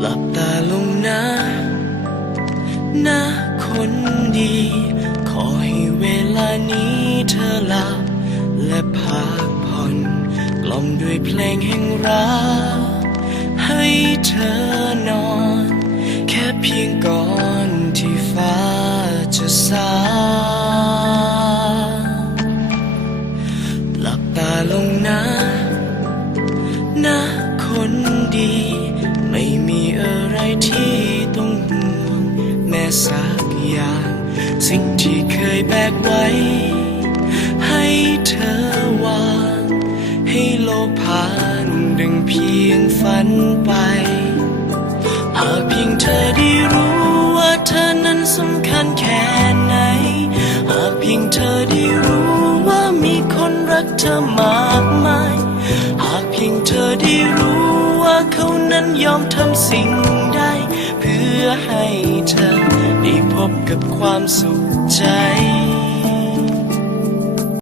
หลับตาลงนะนะคนดี ขอให้เวลานี้เธอหลับ และพักผ่อน กล่อมด้วยเพลงแห่งรัก ให้เธอนอน แค่เพียงก่อนที่ฟ้าจะสาหลับตาลงนะนะคนดี สักอย่าง สิ่งที่เคยแบกไว้ ให้เธอวาง ให้โลกผ่านดังเพียงฝันไปหากเพียงเธอได้รู้ว่าเธอนั้นสำคัญแค่ไหนหากเพียงเธอได้รู้ว่ามีคนรักเธอมากมาย หากเพียงเธอได้รู้ว่าเขานั้นยอมทำสิ่ง บกับความสุขใจ